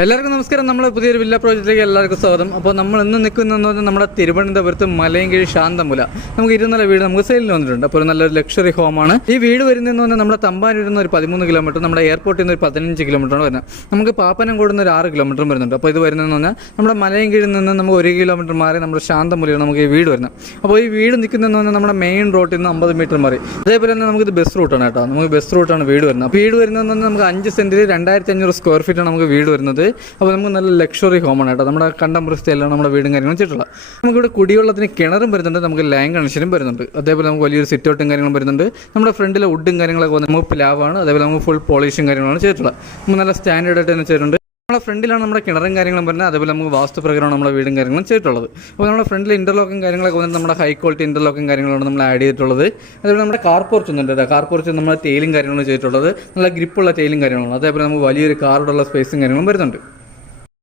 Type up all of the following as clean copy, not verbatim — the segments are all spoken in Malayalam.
എല്ലാവർക്കും നമസ്കാരം. നമ്മൾ പുതിയൊരു വില്ല പ്രോജക്റ്റിലേക്ക് എല്ലാവർക്കും സ്വാഗതം. അപ്പോൾ നമ്മൾ ഇന്ന് നിൽക്കുന്നതെന്ന് പറഞ്ഞാൽ നമ്മുടെ തിരുവനന്തപുരത്ത് മലയൻകീഴ് ശാന്തമുല നമുക്ക് 2 വീട് നമുക്ക് സെയിലിൽ വന്നിട്ടുണ്ട്. അപ്പോൾ ഒരു നല്ലൊരു ലക്ഷറി ഹോമാണ്. ഈ വീട് വരുന്നതെന്ന് പറഞ്ഞാൽ നമ്മുടെ തമ്പാനൂരിൽ നിന്ന് ഒരു 13 കിലോമീറ്റർ, നമ്മുടെ എയർപോർട്ടിൽ നിന്ന് ഒരു 15 കിലോമീറ്ററാണ് വരുന്നത്. നമുക്ക് പാപ്പനംകോട് നിന്ന് ഒരു 6 കിലോമീറ്ററും വരുന്നുണ്ട്. അപ്പോൾ ഇത് വരുന്നതെന്ന് പറഞ്ഞാൽ നമ്മുടെ മലയൻകീഴിൽ നിന്ന് നമുക്ക് 1 കിലോമീറ്റർ മാറി നമ്മുടെ ശാന്തമുലയാണ് നമുക്ക് ഈ വീട് വരുന്നത്. അപ്പോൾ ഈ വീട് നിൽക്കുന്നതെന്ന് പറഞ്ഞാൽ നമ്മുടെ മെയിൻ റോഡിൽ നിന്ന് 50 മീറ്റർ മാറി. അതേപോലെ തന്നെ നമുക്കിത് ബസ് റൂട്ടാണ് കേട്ടോ. നമുക്ക് ബസ് റൂട്ടാണ് വീട് വരുന്നത്. അപ്പോൾ വീട് വരുന്നതെന്ന് പറഞ്ഞാൽ നമുക്ക് 5 സെൻറ്റിൽ 2500 സ്ക്വയർ ഫീറ്റാണ് നമുക്ക് വീട് വരുന്നത്. അപ്പോൾ നമുക്ക് നല്ല ലക്ഷറി ഹോമാണ് കേട്ടോ. നമ്മുടെ കണ്ടംപററി സ്റ്റൈലാണ് നമ്മുടെ വീടും കാര്യങ്ങളും ചെയ്തിട്ടുള്ളത്. നമുക്കിവിടെ കുടിവെള്ളത്തിന് കിണറും വരുന്നുണ്ട്, നമുക്ക് ലൈൻ കണക്ഷനും വരുന്നുണ്ട്. അതേപോലെ നമുക്ക് വലിയൊരു സിറ്റ് ഔട്ടും കാര്യങ്ങളും വരുന്നുണ്ട്. നമ്മുടെ ഫ്രണ്ടിലെ വുഡും കാര്യങ്ങളൊക്കെ വന്ന് നമുക്ക് പ്ലാവാണ്. അതേപോലെ നമുക്ക് ഫുൾ പോളിഷും കാര്യങ്ങളാണ് ചെയ്തിട്ടുള്ളത്. നമുക്ക് നല്ല സ്റ്റാൻഡേർഡ് ആയിട്ട് തന്നെ ചെയ്തിട്ടുണ്ട്. നമ്മുടെ ഫ്രണ്ടിലാണ് നമ്മുടെ കിണറും കാര്യങ്ങളും വരുന്നത്. അതേപോലെ നമുക്ക് വാസ്തുപ്രകാരമാണ് നമ്മുടെ വീടും കാര്യങ്ങളും ചെയ്തിട്ടുള്ളത്. അപ്പോൾ നമ്മുടെ ഫ്രണ്ടിൽ ഇൻ്റർലോക്കും കാര്യങ്ങളൊക്കെ വന്നിട്ട് നമ്മുടെ ഹൈ ക്വാളിറ്റി ഇൻ്റർലോക്കും കാര്യങ്ങളാണ് നമ്മൾ ആഡ് ചെയ്തിട്ടുള്ളത്. അതേപോലെ നമ്മുടെ കാർ പോർച്ച് ഒന്നുണ്ട്. കാർ പോർച്ച് നമ്മുടെ ടൈലും കാര്യങ്ങളും ചെയ്തിട്ടുള്ളത് നല്ല ഗ്രിപ്പുള്ള ടൈലും കാര്യങ്ങളാണ്. അതേപോലെ നമുക്ക് വലിയൊരു കാറോടുള്ള സ്പേസും കാര്യങ്ങളും വരുന്നുണ്ട്.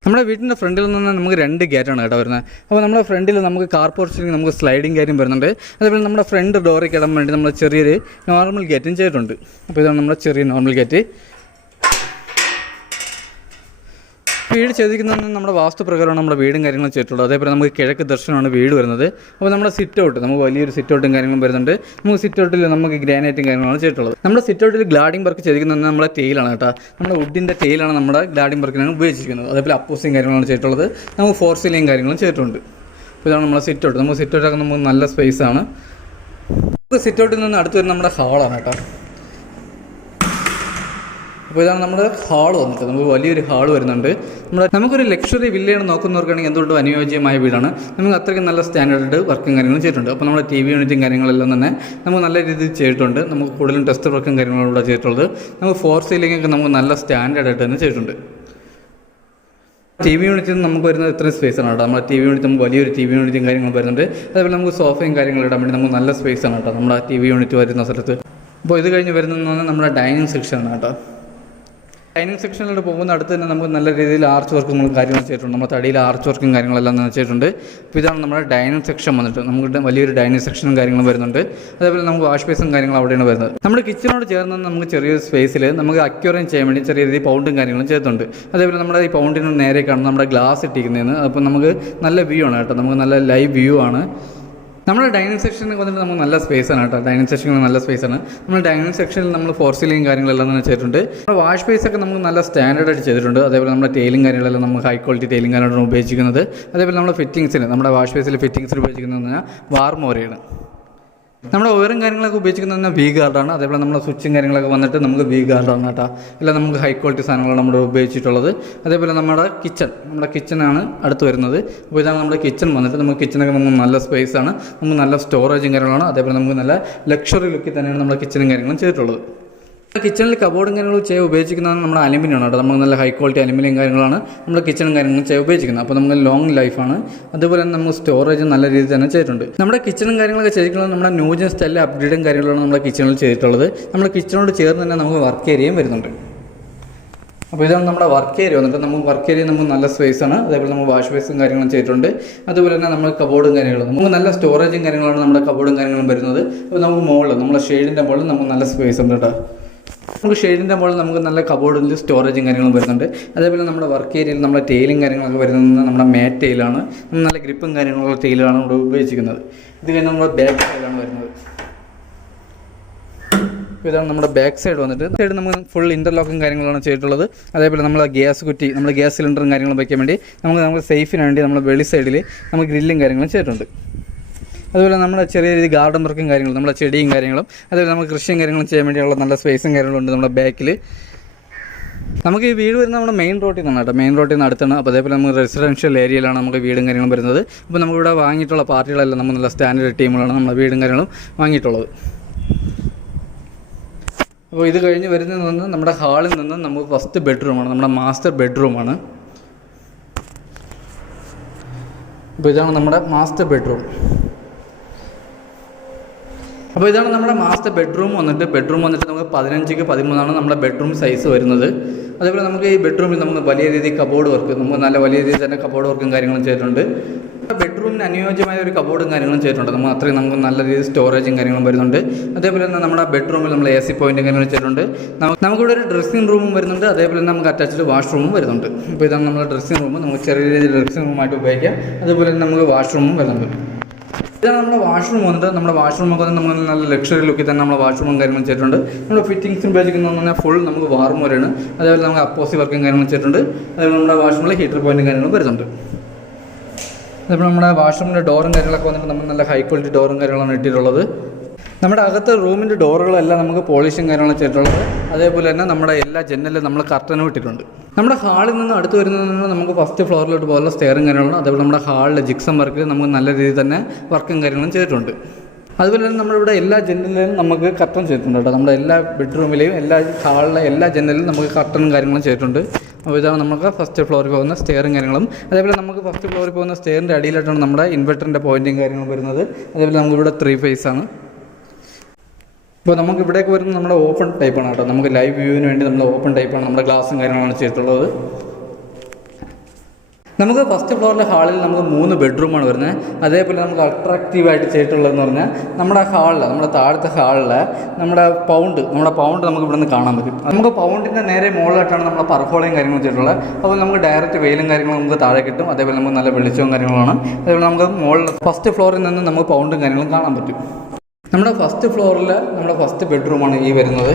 നമ്മുടെ വീട്ടിൻ്റെ ഫ്രണ്ടിൽ നിന്ന് നമുക്ക് 2 ഗേറ്റാണ് കേട്ടോ വരുന്നത്. അപ്പോൾ നമ്മുടെ ഫ്രണ്ടിൽ നമുക്ക് കാർ പോർച്ചിൽ നമുക്ക് സ്ലൈഡിങ് കാര്യം വരുന്നുണ്ട്. അതേപോലെ നമ്മുടെ ഫ്രണ്ട് ഡോറിൽ കിടാൻ വേണ്ടി നമ്മൾ ചെറിയൊരു നോർമൽ ഗേറ്റും ചെയ്തിട്ടുണ്ട്. അപ്പോൾ ഇതാണ് നമ്മുടെ ചെറിയ നോർമൽ ഗേറ്റ്. വീട് ചെയ്തിരിക്കുന്നത് നമ്മുടെ വാസ്തുപ്രകാരമാണ് നമ്മുടെ വീടും കാര്യങ്ങളും ചെയ്തിട്ടുള്ളത്. അതേപോലെ നമുക്ക് കിഴക്ക് ദർശനമാണ് വീട് വരുന്നത്. അപ്പോൾ നമ്മുടെ സിറ്റ് ഔട്ട് നമുക്ക് വലിയൊരു സിറ്റ് ഔട്ടും കാര്യങ്ങളും വരുന്നുണ്ട്. നമുക്ക് സിറ്റ് ഔട്ടിൽ നമുക്ക് ഗ്രാനൈറ്റും കാര്യങ്ങളാണ് ചെയ്തിട്ടുള്ളത്. നമ്മുടെ സിറ്റ് ഔട്ടിൽ ഗ്ലാഡിംഗ് വർക്ക് ചെയ്തിരിക്കുന്നത് നമ്മുടെ ടൈലാണ് കേട്ടോ. നമ്മുടെ വുഡിൻ്റെ ടൈലാണ് നമ്മുടെ ഗ്ലാഡിംഗ് വർക്കിനാണ് ഉപയോഗിച്ചിരിക്കുന്നത്. അതേപോലെ അപ്പോസിങ് കാര്യങ്ങളാണ് ചെയ്തിട്ടുള്ളത്. നമുക്ക് ഫോർ സീലിംഗ് കാര്യങ്ങളും ചെയ്തിട്ടുണ്ട്. അപ്പോൾ ഇതാണ് നമ്മുടെ സിറ്റ് ഔട്ട്. നമുക്ക് സിറ്റ് ഔട്ടൊക്കെ നമുക്ക് നല്ല സ്പേസാണ്. നമുക്ക് സിറ്റ് ഔട്ടിൽ നിന്ന് അടുത്ത് വരുന്ന നമ്മുടെ ഹാളാണ് കേട്ടോ. അപ്പോൾ ഇതാണ് നമ്മുടെ ഹാൾ വന്നിട്ട്. നമുക്ക് വലിയൊരു ഹാൾ വരുന്നുണ്ട്. നമുക്കൊരു ലക്ഷറി വില്ലയാണ് നോക്കുന്നവർക്കാണെങ്കിൽ എന്തുകൊണ്ടും അനുയോജ്യമായ വീടാണ്. നമുക്ക് അത്രയ്ക്ക് നല്ല സ്റ്റാൻഡേർഡ് വർക്കും കാര്യങ്ങളും ചെയ്തിട്ടുണ്ട്. അപ്പോൾ നമ്മുടെ TV യൂണിറ്റും കാര്യങ്ങളെല്ലാം തന്നെ നമുക്ക് നല്ല രീതിയിൽ ചെയ്തിട്ടുണ്ട്. നമുക്ക് കൂടുതലും ടെസ്റ്റ് വർക്കും കാര്യങ്ങളും ഇവിടെ ചെയ്തിട്ടുള്ളത്. നമുക്ക് ഫോർ സീലിംഗൊക്കെ നമുക്ക് നല്ല സ്റ്റാൻഡേർഡായിട്ട് തന്നെ ചെയ്തിട്ടുണ്ട്. TV യൂണിറ്റിൽ നമുക്ക് വരുന്നത് ഇത്രയും സ്പേസാണ് കേട്ടോ. നമ്മുടെ TV യൂണിറ്റ് നമുക്ക് വലിയൊരു TV യൂണിറ്റും കാര്യങ്ങളും വരുന്നുണ്ട്. അതേപോലെ നമുക്ക് സോഫയും കാര്യങ്ങളും ഇടാൻ വേണ്ടി നമുക്ക് നല്ല സ്പേസാണ് കേട്ടോ നമ്മുടെ TV യൂണിറ്റ് വരുന്ന സ്ഥലത്ത്. അപ്പോൾ ഇത് കഴിഞ്ഞ് വരുന്നതെന്ന് പറഞ്ഞാൽ നമ്മുടെ ഡൈനിങ് സെക്ഷനാണ് കേട്ടോ. ഡൈനിങ് സെക്ഷനിലോട്ട് പോകുന്ന അടുത്ത് തന്നെ നമുക്ക് നല്ല രീതിയിൽ ആർച്ച് വർക്കും കാര്യങ്ങൾ ചെയ്തിട്ടുണ്ട്. നമ്മുടെ തടിയിൽ ആർച്ച് വർക്കും കാര്യങ്ങളെല്ലാം ചെയ്തിട്ടുണ്ട്. അപ്പോൾ ഇതാണ് നമ്മുടെ ഡൈനിങ് സെക്ഷൻ വന്നിട്ട്. നമുക്ക് വലിയൊരു ഡൈനിങ് സെക്ഷനും കാര്യങ്ങളും വരുന്നുണ്ട്. അതേപോലെ നമുക്ക് വാഷ് ബേസും കാര്യങ്ങളും അവിടെയാണ് വരുന്നത്. നമ്മുടെ കിച്ചനോട് ചേർന്ന് നമുക്ക് ചെറിയൊരു സ്പേസിൽ നമുക്ക് അക്യൂറിയം ചെയ്യാൻ വേണ്ടി ചെറിയ രീതിയിൽ പൗണ്ടും കാര്യങ്ങളും ചെയ്തിട്ടുണ്ട്. അതേപോലെ നമ്മുടെ ഈ പൗണ്ടിന് നേരെ കാണുന്ന നമ്മുടെ ഗ്ലാസ് ഇട്ടിരിക്കുന്നതെന്ന്. അപ്പോൾ നമുക്ക് നല്ല വ്യൂ ആണ് കേട്ടോ. നമുക്ക് നല്ല ലൈവ് വ്യൂ ആണ്. നമ്മുടെ ഡൈനിങ് സെക്ഷനിൽ വന്നിട്ട് നമുക്ക് നല്ല സ്പേസാണ് കേട്ടോ. ഡൈനിങ് സെക്ഷനിൽ നല്ല സ്പേസാണ്. നമ്മൾ ഡൈനിങ് സെക്ഷനിൽ നമ്മൾ ഫോർ സീലിംഗ് കാര്യങ്ങളെല്ലാം തന്നെ ചെയ്തിട്ടുണ്ട്. നമ്മുടെ വാഷ് ബേസൊക്കെ നമുക്ക് നല്ല സ്റ്റാൻഡേർഡായിട്ട് ചെയ്തിട്ടുണ്ട്. അതേപോലെ നമ്മുടെ ടൈലും കാര്യങ്ങളെല്ലാം നമുക്ക് ഹൈ ക്വാളിറ്റി ടൈലും കാര്യങ്ങളാണ് ഉപയോഗിക്കുന്നത്. അതേപോലെ നമ്മുടെ ഫിറ്റിങ്സിന് നമ്മുടെ വാഷ് ബേസിൽ ഫിറ്റിങ്സിൽ ഉപയോഗിക്കുന്നത് വാർമോരയാണ്. നമ്മുടെ ഓരോ കാര്യങ്ങളൊക്കെ ഉപയോഗിക്കുന്നത് വി ഗാർഡാണ്. അതേപോലെ നമ്മുടെ സ്വിച്ചും കാര്യങ്ങളൊക്കെ വന്നിട്ട് നമുക്ക് വി ഗാർഡാണ് കേട്ടോ. എല്ലാം നമുക്ക് ഹൈ ക്വാളിറ്റി സാധനങ്ങളാണ് നമ്മൾ ഉപയോഗിച്ചിട്ടുള്ളത്. അതേപോലെ നമ്മുടെ കിച്ചണാണ് അടുത്ത് വരുന്നത്. അപ്പോൾ ഇതാണ് നമ്മുടെ കിച്ചൺ വന്നിട്ട്. നമുക്ക് കിച്ചണൊക്കെ നമുക്ക് നല്ല സ്പേസാണ്. നമുക്ക് നല്ല സ്റ്റോറേജും കാര്യങ്ങളാണ്. അതേപോലെ നമുക്ക് നല്ല ലക്ഷറി ലുക്കിൽ തന്നെയാണ് നമ്മുടെ കിച്ചണും കാര്യങ്ങളും ചെയ്തിട്ടുള്ളത്. കിച്ചണിൽ കബോർഡും കാര്യങ്ങളും ഉപയോഗിച്ചിരിക്കുന്നത് നമ്മുടെ അലുമിനിയമാണ് കേട്ടോ. നമുക്ക് നല്ല ഹൈ ക്വാളിറ്റി അലുമിനിയം കാര്യങ്ങളാണ് നമ്മുടെ കിച്ചണും കാര്യങ്ങളും ഉപയോഗിക്കുന്നത്. അപ്പോൾ നമുക്ക് ലോങ് ലൈഫാണ്. അതുപോലെ തന്നെ നമുക്ക് സ്റ്റോറേജ് നല്ല രീതിയിൽ തന്നെ ചെയ്തിട്ടുണ്ട്. നമ്മുടെ കിച്ചണും കാര്യങ്ങളൊക്കെ ചെയ്തിട്ടുള്ളത് നമ്മുടെ ന്യൂജൻ സ്റ്റൈലിൽ അപ്ഡേറ്റും കാര്യങ്ങളാണ് നമ്മുടെ കിച്ചണിൽ ചെയ്തിട്ടുള്ളത്. നമ്മുടെ കിച്ചണോട് ചേർന്ന് തന്നെ നമുക്ക് വർക്ക് ഏരിയയും വരുന്നുണ്ട്. അപ്പോൾ ഇതാണ് നമ്മുടെ വർക്ക് ഏരിയ വന്നിട്ട്. നമുക്ക് വർക്ക് ഏരിയ നമുക്ക് നല്ല സ്പേസാണ്. അതേപോലെ നമുക്ക് വാഷ് ബേസും കാര്യങ്ങളും ചെയ്തിട്ടുണ്ട്. അതുപോലെ തന്നെ നമ്മൾ കബോർഡും കാര്യങ്ങളും നമുക്ക് നല്ല സ്റ്റോറേജും കാര്യങ്ങളാണ് നമ്മുടെ കബോർഡും കാര്യങ്ങളും വരുന്നത്. അപ്പോൾ നമുക്ക് മുകളിൽ നമ്മുടെ ഷെയ്ഡിൻ്റെ മുകളിൽ നമുക്ക് നല്ല സ്പേസ് ഉണ്ട് കേട്ടോ. നമുക്ക് ഷെയ്ഡിൻ്റെ മുകളിൽ നമുക്ക് നല്ല കബോർഡിൽ സ്റ്റോറേജും കാര്യങ്ങളും വരുന്നുണ്ട്. അതേപോലെ നമ്മുടെ വർക്ക് ഏരിയയിൽ നമ്മുടെ ടൈലും കാര്യങ്ങളൊക്കെ വരുന്നത് നമ്മുടെ മാറ്റ് ടൈലാണ്. നല്ല ഗ്രിപ്പും കാര്യങ്ങളുള്ള ടൈലാണ് ഇവിടെ ഉപയോഗിച്ചിരിക്കുന്നത്. ഇത് കഴിഞ്ഞ് നമ്മുടെ ബാക്ക് സൈഡാണ് വരുന്നത്. ഇതാണ് നമ്മുടെ ബാക്ക് സൈഡ് വന്നിട്ട്. സൈഡ് നമുക്ക് ഫുൾ ഇൻ്റർലോക്കും കാര്യങ്ങളാണ് ചെയ്തിട്ടുള്ളത്. അതേപോലെ നമ്മൾ ഗ്യാസ് കുറ്റി നമ്മൾ ഗ്യാസ് സിലിണ്ടറും കാര്യങ്ങളും വയ്ക്കാൻ വേണ്ടി നമുക്ക് സേഫിന് വേണ്ടി നമ്മൾ വെളി സൈഡിൽ നമ്മൾ ഗ്രില്ലും കാര്യങ്ങളും ചെയ്തിട്ടുണ്ട്. അതുപോലെ നമ്മുടെ ചെറിയ രീതിയിൽ ഗാർഡൻ വർക്കും കാര്യങ്ങളും നമ്മുടെ ചെടിയും കാര്യങ്ങളും അതുപോലെ നമുക്ക് കൃഷിയും കാര്യങ്ങളും ചെയ്യാൻ വേണ്ടിയുള്ള നല്ല സ്പേസും കാര്യങ്ങളും ഉണ്ട് നമ്മുടെ ബാക്കിൽ. നമുക്ക് ഈ വീട് വരുന്നത് നമ്മുടെ മെയിൻ റോഡിൽ നിന്നാണ് കേട്ടോ. മെയിൻ റോഡിൽ നിന്ന് അടുത്താണ്. അപ്പോൾ അതേപോലെ നമുക്ക് റെസിഡൻഷ്യൽ ഏരിയയിലാണ് നമുക്ക് വീടും കാര്യങ്ങളും വരുന്നത്. അപ്പോൾ നമുക്കിവിടെ വാങ്ങിയിട്ടുള്ള പാർട്ടികളെല്ലാം നമുക്ക് നല്ല സ്റ്റാൻഡേർഡ് ടീമുകളാണ് നമ്മുടെ വീടും കാര്യങ്ങളും വാങ്ങിയിട്ടുള്ളത്. അപ്പോൾ ഇത് കഴിഞ്ഞ് വരുന്നത് നമ്മുടെ ഹാളിൽ നിന്ന് നമുക്ക് ഫസ്റ്റ് ബെഡ്റൂമാണ്, നമ്മുടെ മാസ്റ്റർ ബെഡ്റൂമാണ്. അപ്പോൾ ഇതാണ് നമ്മുടെ മാസ്റ്റർ ബെഡ്റൂം. അപ്പോൾ ഇതാണ് നമ്മുടെ മാസ്റ്റർ ബെഡ്റൂം വന്നിട്ട് നമുക്ക് 15x 13 നമ്മുടെ ബെഡ്റൂം സൈസ് വരുന്നത്. അതേപോലെ നമുക്ക് ഈ ബെഡ്റൂമിൽ നമുക്ക് വലിയ രീതിയിൽ കബോർഡ് വർക്ക് നമുക്ക് നല്ല വലിയ രീതിയിൽ തന്നെ കബോർഡ് വർക്കും കാര്യങ്ങളും ചെയ്തിട്ടുണ്ട്. ബെഡ്റൂം ബെഡ്റൂമിന് അനുയോജ്യമായ ഒരു കബോർഡും കാര്യങ്ങളും ചെയ്തിട്ടുണ്ട്. നമ്മൾ അത്രയും നമുക്ക് നല്ല രീതിയിൽ സ്റ്റോറേജും കാര്യങ്ങളും വരുന്നുണ്ട്. അതേപോലെ തന്നെ നമ്മുടെ ബെഡ്റൂമിൽ നമ്മൾ AC പോയിന്റും കാര്യങ്ങളും ചെയ്തിട്ടുണ്ട്. നമുക്കിവിടെ ഒരു ഡ്രസ്സിംഗ് റൂമും വരുന്നുണ്ട്. അതേപോലെ തന്നെ നമുക്ക് അറ്റാച്ച്ഡ് വാഷ്റൂമും വരുന്നുണ്ട്. അപ്പോൾ ഇതാണ് നമ്മുടെ ഡ്രസ്സിംഗ് റൂം. നമുക്ക് ചെറിയ രീതിയിൽ ഡ്രസ്സിംഗ് റൂമായിട്ട് ഉപയോഗിക്കാം. അതുപോലെ തന്നെ നമുക്ക് വാഷ്റൂമും വരുന്നുണ്ട്. ഇതാണ് നമ്മുടെ വാഷ്റൂം വന്നിട്ട്. നമ്മുടെ വാഷ്റൂമൊക്കെ വന്ന് നമ്മൾ നല്ല ലക്ഷറി ലുക്കിൽ തന്നെ നമ്മൾ വാഷ്റൂമും കാര്യങ്ങളും ചെയ്തിട്ടുണ്ട്. നമ്മുടെ ഫിറ്റിംഗ്സിന് ഉപയോഗിക്കുന്നതെന്ന് പറഞ്ഞാൽ ഫുൾ നമുക്ക് വാർം വരെയാണ്. അതേപോലെ നമുക്ക് അപ്പോസി വർക്കും കാര്യങ്ങളും ചെയ്തിട്ടുണ്ട്. അതേപോലെ നമ്മുടെ വാഷ്റൂമിൽ ഹീറ്റർ പോയിന്റും കാര്യങ്ങളും വരുന്നുണ്ട്. അതേപോലെ നമ്മുടെ വാഷ്റൂമിൻ്റെ ഡോറും കാര്യങ്ങളൊക്കെ വന്നിട്ട് നമ്മൾ നല്ല ഹൈ ക്വാളിറ്റി ഡോറും കാര്യങ്ങളാണ് ഇട്ടിട്ടുള്ളത്. നമ്മുടെ അകത്തെ റൂമിൻ്റെ ഡോറുകളെല്ലാം നമുക്ക് പോളിഷും കാര്യങ്ങളും ചെയ്തിട്ടുള്ളത്. അതേപോലെ തന്നെ നമ്മുടെ എല്ലാ ജനലിലും നമ്മൾ കർട്ടനും ഇട്ടിട്ടുണ്ട്. നമ്മുടെ ഹാളിൽ നിന്ന് അടുത്ത് വരുന്നതെന്ന് നമുക്ക് ഫസ്റ്റ് ഫ്ലോറിലോട്ട് പോലുള്ള സ്റ്റെയറും കാര്യങ്ങളും. അതേപോലെ നമ്മുടെ ഹാളിലെ ജിക്സം വർക്കിൽ നമുക്ക് നല്ല രീതിയിൽ തന്നെ വർക്കും കാര്യങ്ങളും ചെയ്തിട്ടുണ്ട്. അതുപോലെ തന്നെ നമ്മളിവിടെ എല്ലാ ജനലിലും നമുക്ക് കർട്ടൻ ചെയ്തിട്ടുണ്ട് കേട്ടോ. നമ്മുടെ എല്ലാ ബെഡ്റൂമിലെയും എല്ലാ ഹാളിലെ എല്ലാ ജനലിലും നമുക്ക് കർട്ടനും കാര്യങ്ങളും ചെയ്തിട്ടുണ്ട്. അപ്പോൾ ഇതാണ് നമുക്ക് ഫസ്റ്റ് ഫ്ലോറിൽ പോകുന്ന സ്റ്റെയറും കാര്യങ്ങളും. അതേപോലെ നമുക്ക് ഫസ്റ്റ് ഫ്ലോറിൽ പോകുന്ന സ്റ്റെയറിൻ്റെ അടിയിലായിട്ടാണ് നമ്മുടെ ഇൻവെർട്ടറിൻ്റെ പോയിൻറ്റും കാര്യങ്ങളും വരുന്നത്. അതേപോലെ നമുക്കിവിടെ 3 ഫേസ് ആണ്. ഇപ്പോൾ നമുക്ക് ഇവിടേക്ക് വരുന്നത് നമ്മുടെ ഓപ്പൺ ടൈപ്പാണ് കേട്ടോ. നമുക്ക് ലൈവ് വ്യൂവിന് വേണ്ടി നമ്മൾ ഓപ്പൺ ടൈപ്പാണ് നമ്മുടെ ഗ്ലാസും കാര്യങ്ങളാണ് ചെയ്തിട്ടുള്ളത്. നമുക്ക് ഫസ്റ്റ് ഫ്ലോറിലെ ഹാളിൽ നമുക്ക് 3 ബെഡ്റൂമാണ് വരുന്നത്. അതേപോലെ നമുക്ക് അട്രാക്റ്റീവായിട്ട് ചെയ്തിട്ടുള്ളതെന്ന് പറഞ്ഞാൽ നമ്മുടെ ഹാളിൽ, നമ്മുടെ താഴത്തെ ഹാളിൽ നമ്മുടെ പൗണ്ട് നമുക്ക് ഇവിടെ നിന്ന് കാണാൻ പറ്റും. നമുക്ക് പൗണ്ടിൻ്റെ നേരെ മുകളിലായിട്ടാണ് നമ്മുടെ പർഹോളയും കാര്യങ്ങളും ചെയ്തിട്ടുള്ളത്. അപ്പോൾ നമുക്ക് ഡയറക്റ്റ് വെയിലും കാര്യങ്ങളും നമുക്ക് താഴെ കിട്ടും. അതേപോലെ നമുക്ക് നല്ല വെളിച്ചവും കാര്യങ്ങളാണ്. അതേപോലെ നമുക്ക് മുകളിൽ ഫസ്റ്റ് ഫ്ലോറിൽ നിന്ന് നമുക്ക് പൗണ്ടും കാര്യങ്ങളും കാണാൻ പറ്റും. നമ്മുടെ ഫസ്റ്റ് ഫ്ലോറിൽ നമ്മുടെ ഫസ്റ്റ് ബെഡ്റൂമാണ് ഈ വരുന്നത്.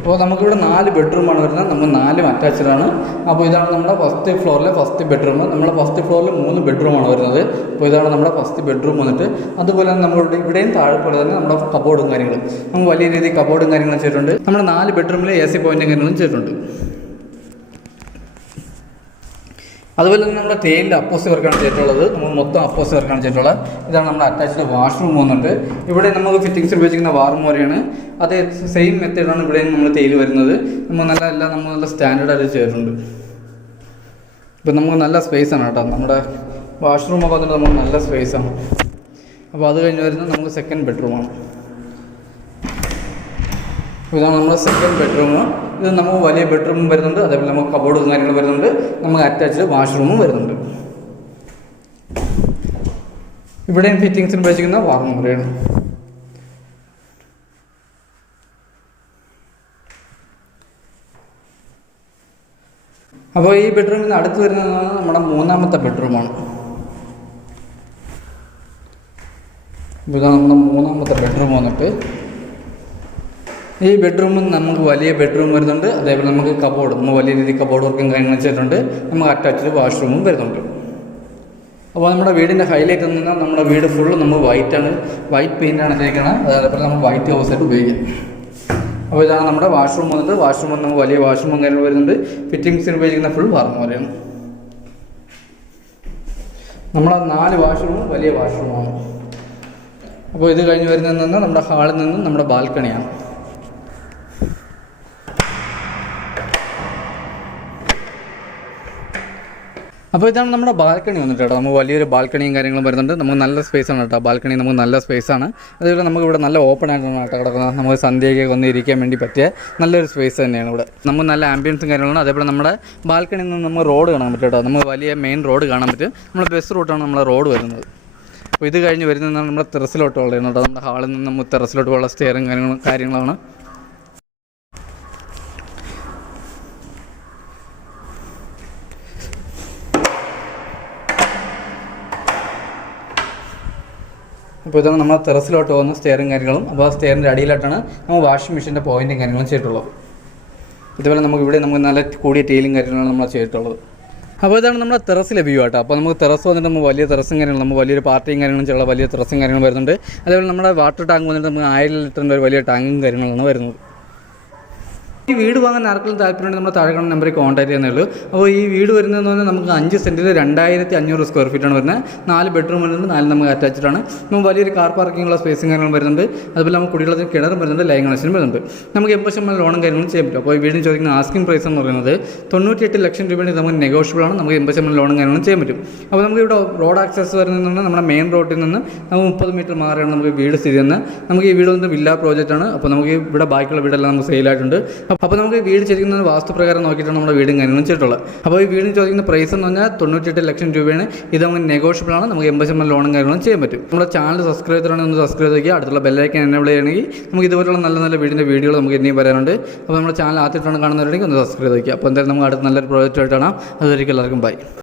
അപ്പോൾ നമുക്കിവിടെ 4 ബെഡ്റൂമാണ് വരുന്നത്. നമ്മൾ 4 അറ്റാച്ച്ഡാണ്. അപ്പോൾ ഇതാണ് നമ്മുടെ ഫസ്റ്റ് ഫ്ലോറിലെ ഫസ്റ്റ് ബെഡ്റൂം. നമ്മുടെ ഫസ്റ്റ് ഫ്ലോറിൽ 3 ബെഡ്റൂമാണ് വരുന്നത്. അപ്പോൾ ഇതാണ് നമ്മുടെ ഫസ്റ്റ് ബെഡ്റൂം വന്നിട്ട്. അതുപോലെ തന്നെ നമ്മളുടെ ഇവിടെയും താഴെ പോലെ തന്നെ നമ്മുടെ കബോർഡും കാര്യങ്ങളും നമുക്ക് വലിയ രീതിയിൽ കബോർഡും കാര്യങ്ങളും ചെയ്തിട്ടുണ്ട്. നമ്മുടെ 4 ബെഡ്റൂമിൽ AC പോയിന്റും കാര്യങ്ങളും ചെയ്തിട്ടുണ്ട്. അതുപോലെ തന്നെ നമ്മുടെ ടേലിൽ അപ്പോസി വർക്കാണ് ചെയ്തിട്ടുള്ളത്. നമ്മൾ മൊത്തം അപ്പോസി വർക്കാണ് ചെയ്തിട്ടുള്ളത്. ഇതാണ് നമ്മുടെ അറ്റാച്ച്ഡ് വാഷ്റൂം വന്നിട്ട്. ഇവിടെ നമുക്ക് ഫിറ്റിംഗ്സ് ഉപയോഗിക്കുന്ന വാർം വരെയാണ്. അതേ സെയിം മെത്തേഡാണ് ഇവിടെയും നമ്മൾ തേയില് വരുന്നത്. നമ്മൾ നല്ല സ്റ്റാൻഡേർഡായിട്ട് ചെയ്തിട്ടുണ്ട്. ഇപ്പം നമുക്ക് നല്ല സ്പേസാണ് കേട്ടോ. നമ്മുടെ വാഷ്റൂമൊക്കെ വന്നിട്ട് നമുക്ക് നല്ല സ്പേസാണ്. അപ്പോൾ അത് കഴിഞ്ഞ് വരുന്നത് നമുക്ക് സെക്കൻഡ് ബെഡ്റൂമാണ്. ഇതാണ് നമ്മുടെ സെക്കൻഡ് ബെഡ്റൂം. ഇത് നമുക്ക് വലിയ ബെഡ്റൂമും വരുന്നുണ്ട്. അതേപോലെ നമുക്ക് കബോർഡും കാര്യങ്ങളും വരുന്നുണ്ട്. നമുക്ക് അറ്റാച്ച്ഡ് വാഷ്റൂമും വരുന്നുണ്ട്. ഇവിടെയും ഫിറ്റിംഗ്സിന് ഉപയോഗിക്കുന്ന വാർം മുറിയാണ്. അപ്പോൾ ഈ ബെഡ്റൂമിന് അടുത്ത് വരുന്നത് നമ്മുടെ 3ാമത്തെ ബെഡ്റൂമാണ്. ഇതാണ് നമ്മുടെ 3ാമത്തെ ബെഡ്റൂം വന്നിട്ട്. ഈ ബെഡ്റൂമിൽ നമുക്ക് വലിയ ബെഡ്റൂം വരുന്നുണ്ട്. അതേപോലെ നമുക്ക് കബോർഡ്, നമ്മൾ വലിയ രീതിയിൽ കബോർഡ് വർക്കും കാര്യങ്ങളും ചെയ്തിട്ടുണ്ട്. നമുക്ക് അറ്റാച്ച്ഡ് വാഷ്റൂമും വരുന്നുണ്ട്. അപ്പോൾ നമ്മുടെ വീടിൻ്റെ ഹൈലൈറ്റ് എന്ന് പറഞ്ഞാൽ നമ്മുടെ വീട് ഫുള്ള് നമ്മൾ വൈറ്റാണ്, വൈറ്റ് പെയിൻ്റാണ് തേക്കുന്നത്. അതേപോലെ നമ്മൾ വൈറ്റ് ഹൗസായിട്ട് ഉപയോഗിക്കാം. അപ്പോൾ ഇതാണ് നമ്മുടെ വാഷ്റൂം വന്നിട്ട്. വാഷ്റൂം നമുക്ക് വലിയ വാഷ്റൂമും കാര്യങ്ങളും വരുന്നുണ്ട്. ഫിറ്റിംഗ്സിന് ഉപയോഗിക്കുന്ന ഫുൾ വാർം പോലെയാണ്. നമ്മളെ 4 വാഷ്റൂമും വലിയ വാഷ്റൂമാണ്. അപ്പോൾ ഇത് കഴിഞ്ഞ് വരുന്നതെന്ന് പറഞ്ഞാൽ നമ്മുടെ ഹാളിൽ നിന്ന് നമ്മുടെ ബാൽക്കണിയാണ്. അപ്പോൾ ഇതാണ് നമ്മുടെ ബാൽക്കണി വന്നിട്ട് കേട്ടോ. നമുക്ക് വലിയൊരു ബാൽക്കണിയും കാര്യങ്ങളും വരുന്നുണ്ട്. നമുക്ക് നല്ല സ്പേസാണ് കേട്ടോ. ബാൽക്കണി നമുക്ക് നല്ല സ്പേസാണ്. അതേപോലെ നമുക്ക് ഇവിടെ നല്ല ഓപ്പൺ ആയിട്ടാണ് കേട്ടോ കിടക്കുന്നത്. നമുക്ക് സന്ധ്യയൊക്കെ വന്ന് ഇരിക്കാൻ വേണ്ടി പറ്റിയ നല്ലൊരു സ്പേസ് തന്നെയാണ് ഇവിടെ. നമുക്ക് നല്ല ആംബിയൻസും കാര്യങ്ങളും. അതേപോലെ നമ്മുടെ ബാൽക്കണിയിൽ നിന്ന് നമുക്ക് റോഡ് കാണാൻ പറ്റും കേട്ടോ. നമുക്ക് വലിയ മെയിൻ റോഡ് കാണാൻ പറ്റും. നമ്മുടെ ബസ് റൂട്ടാണ് നമ്മുടെ റോഡ് വരുന്നത്. അപ്പോൾ ഇത് കഴിഞ്ഞ് വരുന്നത് നമ്മുടെ ടെറസിലോട്ടുള്ളത് കേട്ടോ. നമ്മുടെ ഹാളിൽ നിന്ന് നമുക്ക് ടെറസിലോട്ട് ഉള്ള സ്റ്റെയറും കാര്യങ്ങളാണ്. അപ്പോൾ ഇതാണ് നമ്മൾ ടെറസിലോട്ട് പോകുന്ന സ്റ്റെയറും കാര്യങ്ങളും. അപ്പോൾ ആ സ്റ്റെയറിൻ്റെ അടിയിലായിട്ടാണ് നമ്മൾ വാഷിംഗ് മെഷീൻ്റെ പോയിൻറ്റും കാര്യങ്ങളും ചെയ്തിട്ടുള്ളത്. ഇതുപോലെ നമുക്ക് നല്ല കൂടിയ ടീലും കാര്യങ്ങളാണ് നമ്മൾ ചെയ്തിട്ടുള്ളത്. അപ്പോൾ ഇതാണ് നമ്മുടെ ടെറസിലെ വ്യൂ ആട്ടോ. അപ്പോൾ നമുക്ക് ടെറസ് വന്നിട്ട് നമുക്ക് വലിയ ടെറസും കാര്യങ്ങളും, നമുക്ക് വലിയൊരു പാർട്ടിയും കാര്യങ്ങളും ചെയ്യുന്ന വലിയ ടെറസും കാര്യങ്ങളും വരുന്നുണ്ട്. അതേപോലെ നമ്മുടെ വാട്ടർ ടാങ്ക് വന്നിട്ട് നമുക്ക് 1000 ലിറ്ററിൻ്റെ ഒരു വലിയ ടാങ്കും കാര്യങ്ങളാണ് വരുന്നത്. ഈ വീട് വാങ്ങാൻ ആർക്കെങ്കിലും താല്പര്യമുണ്ടെങ്കിൽ നമ്മൾ താഴെ കാണുന്ന നമ്പറിൽ കോൺടാക്ട് ചെയ്യുന്നേ ഉള്ളൂ. അപ്പോൾ ഈ വീട് വരുന്നതെന്ന് പറഞ്ഞാൽ നമുക്ക് 5 സെൻറ്റിൽ 2500 സ്ക്വയർ ഫീറ്റാണ് വരുന്നത്. 4 ബെഡ്റൂം വരുന്നുണ്ട്, 4 നമുക്ക് അറ്റാച്ച്ഡാണ്. നമുക്ക് വലിയൊരു കാർ പാർക്കിങ്ങുള്ള സ്പേസും കാര്യങ്ങളും വരുന്നുണ്ട്. അതുപോലെ നമുക്ക് കുടിവെള്ളത്തിന് കിണറും വരുന്നുണ്ട്, ലൈൻ കണക്ഷനും വരുന്നുണ്ട്. നമുക്ക് 80% ലോണും കാര്യങ്ങളും ചെയ്യാൻ പറ്റും. അപ്പോൾ ഈ വീടിന് ചോദിക്കുന്ന ആസ്കിംഗ് പ്രൈസ് എന്ന് പറയുന്നത് 98 ലക്ഷം രൂപയുടെ നമുക്ക് നെഗോഷ്യബിളാണ്. നമുക്ക് 80% ലോണും കാര്യങ്ങളും ചെയ്യാൻ പറ്റും. അപ്പോൾ നമുക്ക് ഇവിടെ റോഡ് ആക്സസ് വരുന്നതെന്ന് നമ്മുടെ മെയിൻ റോഡിൽ നിന്ന് നമുക്ക് 30 മീറ്റർ മാറിയാണ് നമുക്ക് വീട് സ്ഥിതി ചെയ്യുന്നത്. നമുക്ക് ഈ വീട് വന്നിട്ട് വില്ല പ്രോജക്റ്റാണ്. അപ്പോൾ നമുക്ക് ഇവിടെ ബാക്കിയുള്ള വീടെല്ലാം നമുക്ക് സെയിലായിട്ടുണ്ട്. അപ്പോൾ നമുക്ക് വീട് ചോദിക്കുന്നത് വാസ്തുപ്രകാരം നോക്കിയിട്ടാണ് നമ്മുടെ വീടും കാര്യങ്ങളും ചെയ്തിട്ടുള്ളത്. അപ്പോൾ ഈ വീടിന് ചോദിക്കുന്ന പ്രൈസ് എന്ന് പറഞ്ഞാൽ 98 ലക്ഷം രൂപയാണ്. ഇത് നമുക്ക് നെഗോഷ്യബിൾ ആണ്. നമുക്ക് 80% ലോണും കാര്യങ്ങളും ചെയ്യാൻ പറ്റും. നമ്മുടെ ചാനൽ സബ്സ്ക്രൈബ് ചെയ്തിട്ടാണെങ്കിൽ ഒന്ന് സബ്സ്ക്രൈബ് ചെയ്യുക. അടുത്തുള്ള ബെല്ലൈക്കൻ എനേബിൾ ചെയ്യണമെങ്കിൽ നമുക്ക് ഇതുപോലുള്ള നല്ല നല്ല വീടിൻ്റെ വീഡിയോകൾ നമുക്ക് ഇനിയും വരാനുണ്ട്. അപ്പോൾ നമ്മുടെ ചാനൽ ആദ്യമായിട്ടാണ് കാണുന്നവരുണ്ടെങ്കിൽ ഒന്ന് സബ്സ്ക്രൈബ് ചെയ്യുക. അപ്പോൾ എന്തായാലും നമുക്ക് അടുത്ത നല്ലൊരു പ്രോജക്റ്റ് ആയിട്ടാണ്. അതുവരെയ്ക്കും എല്ലാവർക്കും ബൈ.